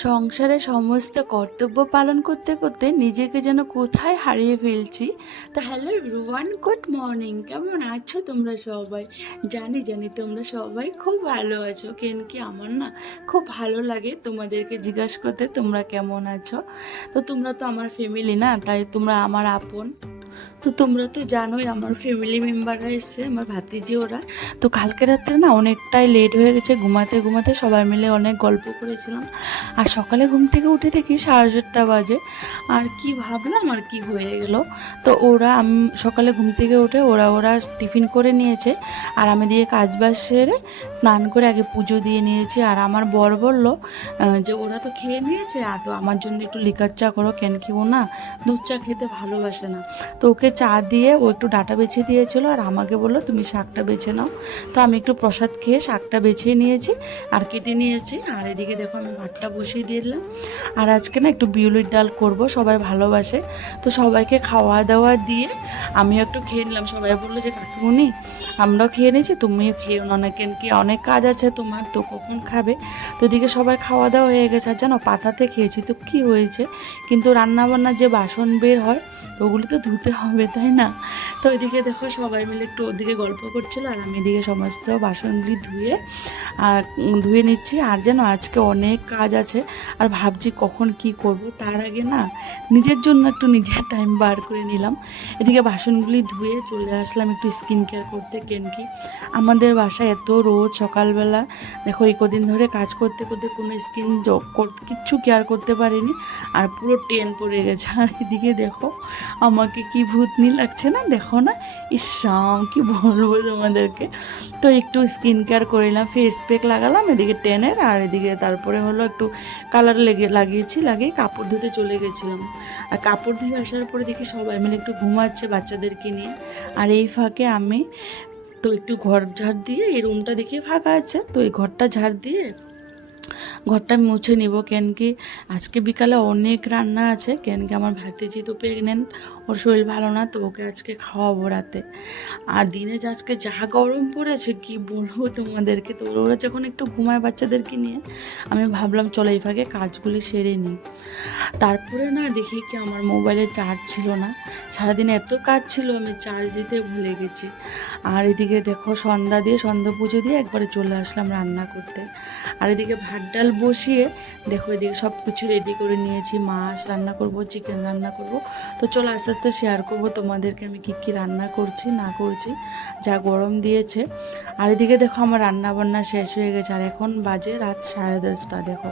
সংসারে সমস্ত কর্তব্য পালন করতে করতে নিজেকে যেন কোথায় হারিয়ে ফেলছি। তো হ্যালো এভরিওয়ান, গুড মর্নিং। কেমন আছো তোমরা সবাই? জানি তোমরা সবাই খুব ভালো আছো। কি আমার না খুব ভালো লাগে তোমাদেরকে জিজ্ঞাসা করতে তোমরা কেমন আছো। তো তোমরা তো আমার ফ্যামিলি না, তাই তোমরা আমার আপন। তো তোমরা তো জানোই আমার ফ্যামিলি মেম্বাররা এসছে, আমার ভাতিজি ওরা। তো কালকে রাত্রে না অনেকটাই লেট হয়ে গেছে, ঘুমাতে ঘুমাতে সবাই মিলে অনেক গল্প করেছিলাম। আর সকালে ঘুম থেকে উঠে দেখি 7:30 বাজে। আর কি ভাবলাম আর কি হয়ে গেল। তো ওরা আমি সকালে ঘুম থেকে উঠে ওরা টিফিন করে নিয়েছে, আর আমি দিয়ে কাজবাজ সেরে স্নান করে আগে পুজো দিয়ে নিয়েছি। আর আমার বর বলল যে ওরা তো খেয়ে নিয়েছে, আর তো আমার জন্য একটু লিকার চা করো, কেন কি ও না দুধ চা খেতে ভালোবাসে না। তো ওকে চা দিয়ে ও একটু ডাঁটা বেছে দিয়েছিল, আর আমাকে বললো তুমি শাকটা বেছে নাও। তো আমি একটু প্রসাদ খেয়ে শাকটা বেছে নিয়েছি আর কেটে নিয়েছি। আর এদিকে দেখো আমি ভাতটা বসিয়ে দিলাম। আর আজকে না একটু বিউলির ডাল করব, সবাই ভালোবাসে। তো সবাইকে খাওয়া দাওয়া দিয়ে আমিও একটু খেয়ে নিলাম। সবাই বললো যে কাকিমুনি আমরাও খেয়ে নিয়েছি, তুমিও খেয়েও না, কেন কি অনেক কাজ আছে তোমার, তো কখন খাবে। তো এদিকে সবাই খাওয়া দাওয়া হয়ে গেছে। আর জানো পাতাতে খেয়েছি তো কি হয়েছে, কিন্তু রান্নাবান্নার যে বাসন বের হয় তো ওগুলি তো ধুতে হবে, তাই না? তো ওইদিকে দেখো সবাই মিলে একটু ওদিকে গল্প করছিল, আর আমি এদিকে সমস্ত বাসনগুলি ধুয়ে নিচ্ছি। আর যেন আজকে অনেক কাজ আছে, আর ভাবছি কখন কি করব। তার আগে না নিজের জন্য একটু নিজের টাইম বার করে নিলাম। এদিকে বাসনগুলি ধুয়ে চলে আসলাম একটু স্কিন কেয়ার করতে। কেন কি আমাদের বাসায় এত রোজ সকালবেলা দেখো এই কদিন ধরে কাজ করতে করতে কোনো কিচ্ছু কেয়ার করতে পারিনি, আর পুরো টেন পড়ে গেছে। আর এদিকে দেখো আমাকে কি ভূতনি লাগছে না, দেখো না, ইসাম কি বলবো তোমাদেরকে। তো একটু স্কিন কেয়ার করলাম, ফেস প্যাক লাগালাম এদিকে টেনের, আর এদিকে তারপরে হলো একটু কালার লাগিয়ে কাপড় ধুতে চলে গেছিলাম। আর কাপড় ধুয়ে আসার পরে দেখি সবাই মিলে একটু ঘুমাচ্ছে বাচ্চাদেরকে নিয়ে। আর এই ফাঁকে আমি তো একটু ঘর ঝাড় দিয়ে, এই রুমটা দেখি ফাঁকা আছে, তো এই ঘরটা ঝাড় দিয়ে ঘরটা মুছে নিব। কেন কি আজকে বিকালে অনেক রান্না আছে। কেন কি আমার ভাতিজি তো প্রেগনেন্ট, ওর শরীর ভালো না, তো ওকে আজকে খাওয়াবো রাতে। আর দিনে যে আজকে যা গরম পড়েছে কি বলবো তোমাদেরকে। তো ওরা যখন একটু ঘুমায় বাচ্চাদেরকে নিয়ে, আমি ভাবলাম চলো এই ফাঁকে কাজগুলি সেরে নিই। তারপরে না দেখি কি আমার মোবাইলে চার্জ ছিল না। সারাদিন এত কাজ ছিল আমি চার্জ দিতে ভুলে গেছি। আর এদিকে দেখো সন্ধ্যা পুজো দিয়ে একবারে চলে আসলাম রান্না করতে। আর এদিকে ভাত ডাল বসিয়ে দেখো এদিকে সব কিছু রেডি করে নিয়েছি। মাছ রান্না করব, চিকেন রান্না করব। তো চলো আস্তে আস্তে শেয়ার করব তোমাদেরকে আমি কী রান্না করছি না করছি, যা গরম দিয়েছে। আর এদিকে দেখো আমার রান্না বান্না শেষ হয়ে গেছে, আর এখন বাজে রাত 10:30। দেখো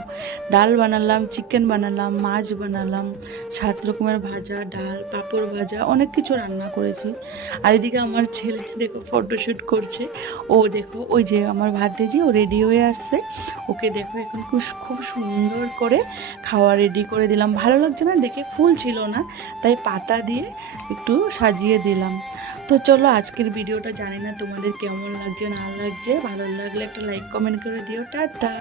ডাল বানালাম, চিকেন বানালাম, মাছ বানালাম, 7 রকমের ভাজা, ডাল, পাঁপড় ভাজা, অনেক কিছু রান্না করেছি। আর এদিকে আমার ছেলে দেখো ফটোশ্যুট করছে। ও দেখো ওই যে আমার ভাতিজি ও রেডি হয়ে আসছে, ওকে দেখো এখন খুব সুন্দর করে খাওয়া রেডি করে দিলাম। ভালো লাগছে না দেখে, ফুল ছিল না তাই পাতা দিয়ে একটু সাজিয়ে দিলাম। তো চলো আজকের ভিডিওটা জানি না তোমাদের কেমন লাগছে না লাগছে, ভালো লাগলে একটা লাইক কমেন্ট করে দিও। টাটা।